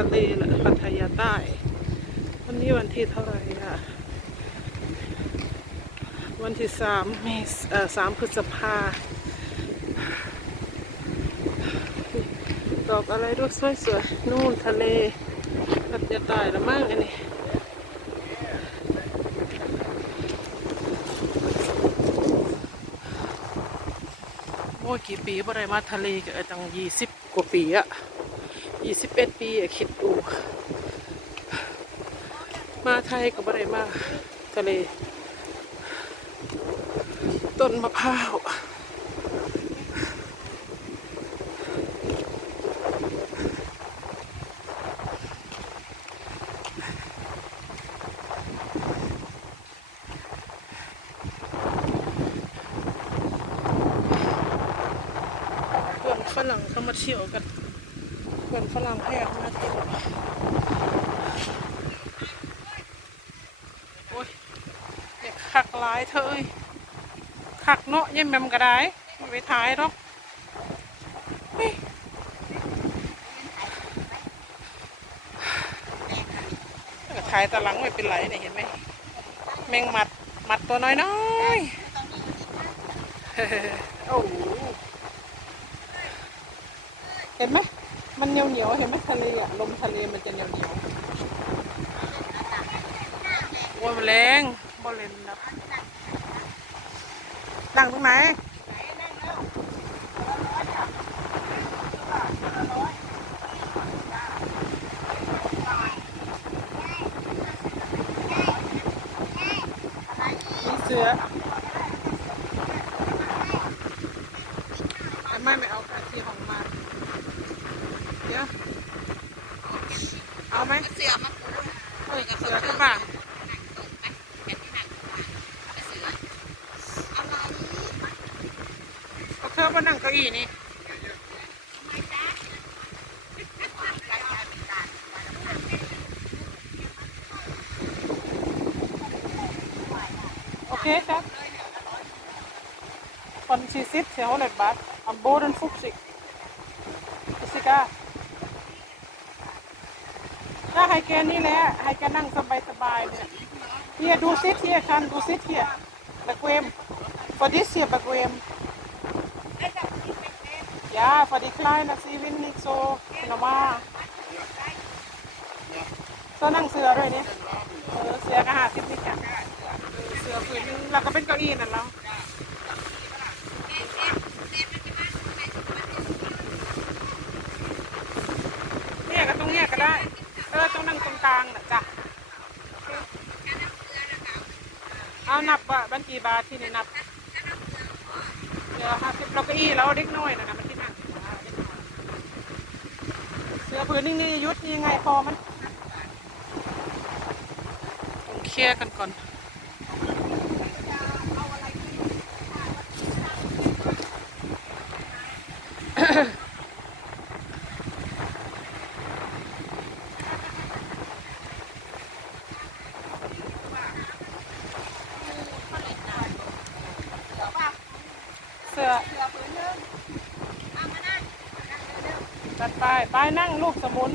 ะเลและพัทยาใต้ วันนี้วันที่เท่าไหร่อะวันที่สามเมษเอ่อสามพฤษภาดอกอะไรด้วยสวยๆ นู่นทะเลพัทยาใต้ละมั้งอันนี้โอ้กี่ปีบ่ได้มาทะเลก็ตั้งยี่สิบกว่าปีอะ ยี่สิบเอ็ดปีอะคิดดูมาไทยก็บ่ได้มาทะเล ต้นมะพร้าวเพื่อนฝรั่งเขามาเที่ยวกัน เพื่อนฝรั่งแพร่มาเที่ยวโอ้ยเด็กขักหลายเธอเอ้ยขักเนาะยังแมมก็ได้ไม่ไปถ่ายหรอกเฮ้ยถ่ายตะหลังไม่เป็นไรเนี่ยเห็นไหมแมงหมัดหมัดตัวน้อยๆโอ้โหเห็นไหม มันเหนียวเหนียวๆเห็นไหมทะเลอะลมทะเลมันจะเหนียวเหนียวโอ้ยมันแรงบอลเลนนะนั่งตรงไหน มีเสือแต่ไม่ไม่เอาอาทีของมาเดี๋ยว เอาไหม เสือมาปูเออเสือก็บ้างตกไปแค่นี้หนักเสืออะไรก็เธอมานั่งเก้าอี้นี่โอเคครับคนชีซิตเสียหกบาทอัมโบดันฟุกซิกอิสิกา ถ้าให้แกนี่แหละให้แกนั่งสบายสบายเนี่ยเฮียดูซิเฮียคันดูซิเฮียบักวม for this here บักวม Ja, für die Kleinen, sie will nicht so normal. ก็นั่งเสือด้วยเนี่ยเออเสือก็หาทิพย์นี่จ้ะเสือผืนนึงแล้วก็เป็นเก้าอี้นั่นแล้วเนี่ยก็ตรงเนี้ยก็ได้ เออต้องนั่งตรงกลางน่ะจ้ะเอานับว่าที่ในนับเดี๋ยวห้าสิบเราเก้าอี้แล้วเด็กน้อยนะคะมันที่นั่งเสือผืนนึงนี่ยุดนี่ยังไงพอมันต้องเคลียร์กันก่อน เสือ จัดไปไปนั่งลูกสมุน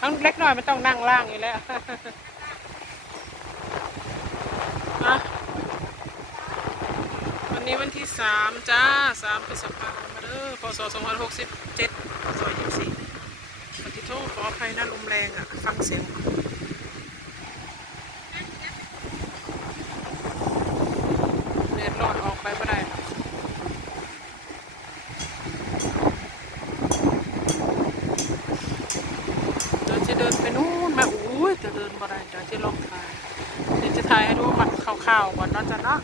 ทั้งเล็กหน้อยมันต้องนั่งล่างอยู่แล้วอวันนี้วันที่สามจ้าสามพฤษภาคมมาเด้อพศสองพันหกสิบเจ็ดซอยยี่สี่ โทษขออภัยนะลมแรงอะ ฟังเสียงเดือดร้อนออกไปไม่ได้ครับเดี๋ยวจะเดินไปนู่นแม่อุ้ยจะเดินบ่ได้เดี๋ยวจะลงถ่ายเดี๋ยวจะถ่ายให้ดูมันข่าวๆก่อนเนาะจ้ะเนาะ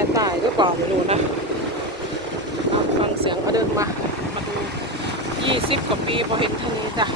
ยาตายก็กว่าไม่รู้นะฟังเสียงเขาเดินมา มาดูยี่สิบกว่าปีพอเห็นทะเลจ้ะ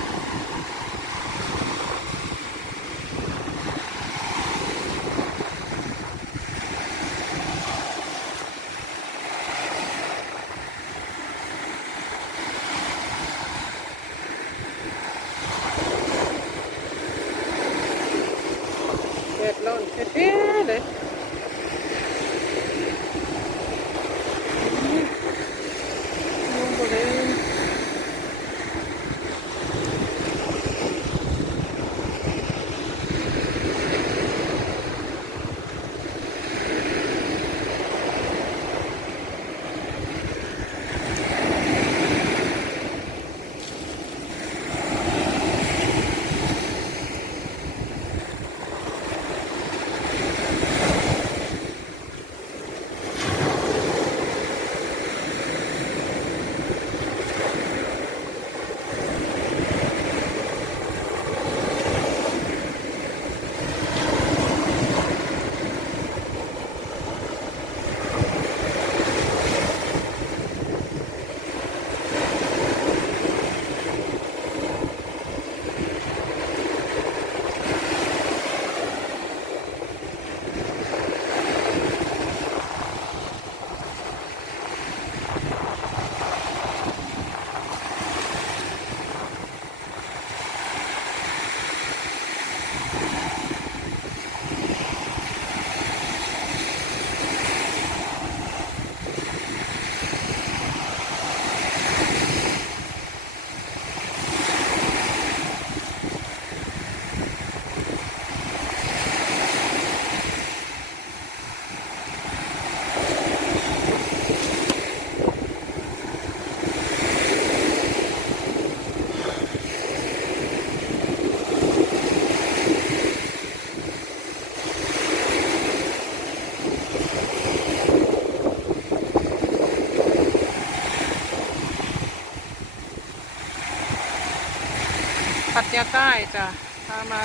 พัทยาใต้จ้ะพามา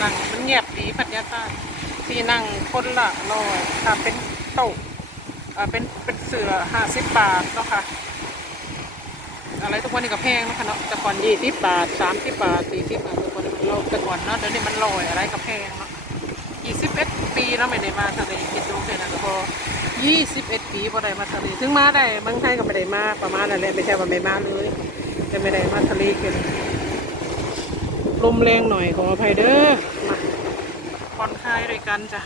นั่งมันเงียบดีพัทยาใต้ ที่นั่งคนละร้อยถ้าเป็นโต๊ะเป็นเป็นเสือห้าสิบบาทเนาะค่ะอะไรทุกวันนี้ก็แพงเนาะคะเนาะแต่ก่อนยี่สิบบาทสามสิบบาทสี่สิบบาททุกวันนี้มันโลแต่ก่อนเนาะเดี๋ยวนี้มันลอยอะไรก็แพงเนาะยี่สิบเอ็ดปีแล้วไม่ได้มาทะเลคิดดูแค่นั้นก็พอยี่สิบเอ็ดปีพอได้มาทะเลถึงมาได้เมืองไทยก็ไม่ได้มาประมาณนั้นแหละไม่ใช่ว่าไม่มาเลยแต่ไม่ได้มาทะเลกัน ลมแรงหน่อยขออภัยเด้อมาผ่อนคลายด้วยกันจ้ะ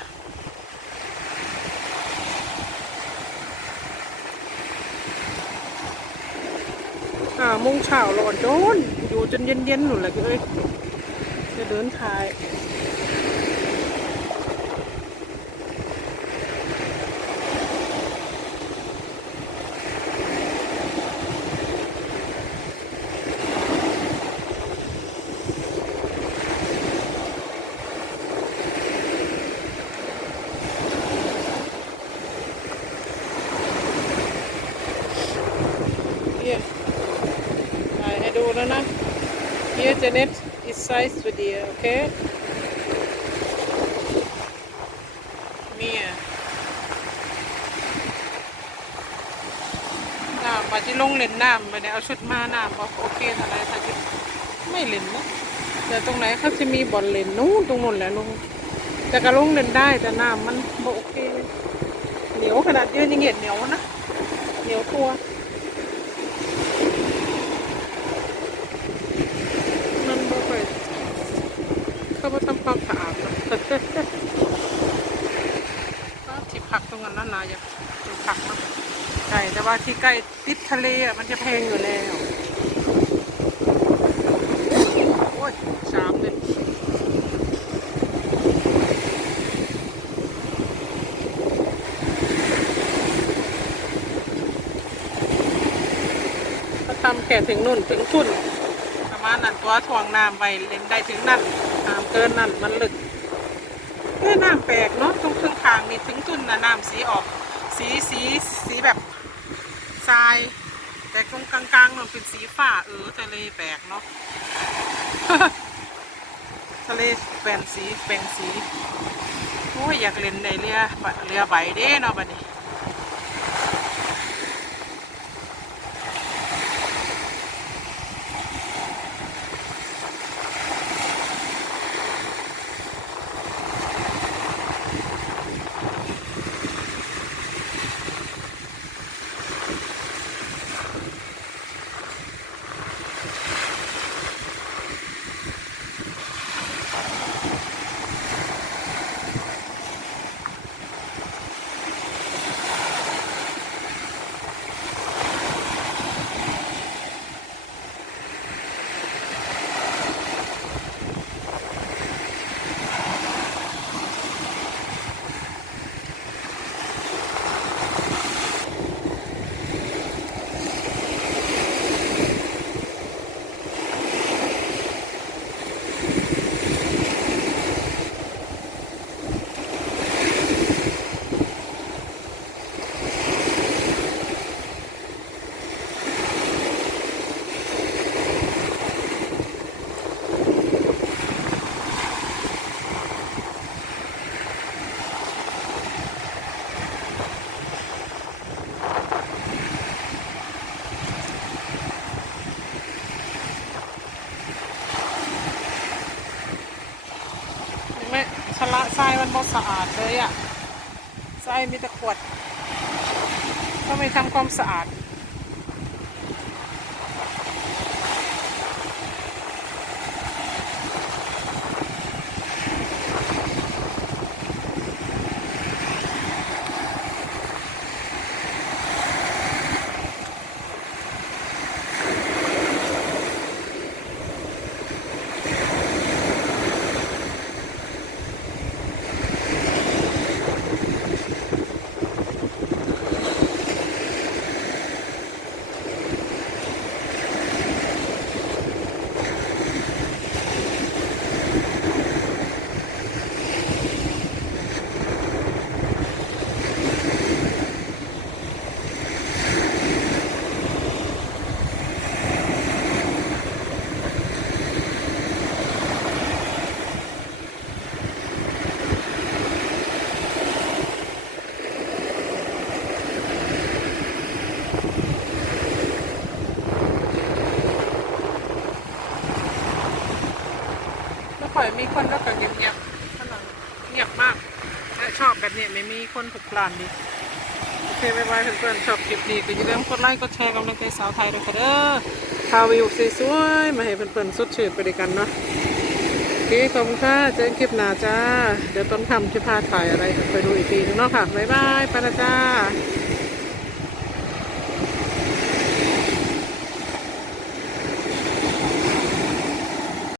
อ่าโมุ่งเช้าร้อนจนอยู่จนเย็นๆหนุนเลยเอ้ยจะเดินทายเยี่ยถ่ายให้ดูแล้ว นะ Here Janet is size video okay เมียน้ำมาที่ลงเล่นน้ำไปเนี่ยเอาชุดมาน้ำบอกโอเคเท่าไหรถ้าจะไม่เล่นนะแต่ตรงไหนเขาจะมีบ่อนเล่นนู้นตรงนู้นแหละลงแต่ก็ลงเล่นได้แต่น้ำมันบ่โอเคเหนียวขนาดยืนยังเห็นเหนียวนะเหนียวตัว นั่นบ่ค่อยเขาบ่ทำความสะ อาดนะก็ที่พักตรงนั้นนะอยากที่พักนะใช่แต่ว่าที่ใกล้ติดทะเลอะมันจะแพงอยู่แล้วโอ้ยสามเลยเขาทำแค่ถึงนู่นถึงทุ่นประมาณนั้นตัวถ่วงน้ำไว้เล่นได้ถึงนั่น น้ำเกินนั่นมันลึกเอ้ยน้ำแปลกเนาะตรงครึ่งทางนี่ถึงตุนนะน้ำสีออก สีสีสีแบบทราย แต่ตรงกลางๆมันเป็นสีฟ้าเออทะเลแปลกเนาะทะเลแปลนสีแปลงสีโอ้ยอยากเล่นในเรือเรือใบเด้เนาะบัดนี้ ละทรายมันบ่สะอาด เลยอะ่ะไส้มีตะขวด ก็ไม่ทำความสะอาด ค่อยมีคนแล้วก็เงียบๆข้างหลังเงียบมาก และชอบแบบนี้ไม่มีคนผุกพลานดี โอเคบ๊ายบายเพื่อนๆชอบคลิปนี้ก็อย่าลืมกดไลค์กดแชร์กำลังใจสาวไทยด้วยค่ะเด้อพาวิวสวยๆมาให้เพื่อนๆสดชื่นไปด้วยกันเนาะโอเคขอบคุณค่ะเจอกันคลิปหน้าจ้า เดี๋ยวต้นคำจะพาถ่ายอะไรไปดูอีกทีนึงเนาะค่ะบ๊ายบายไปละจ้า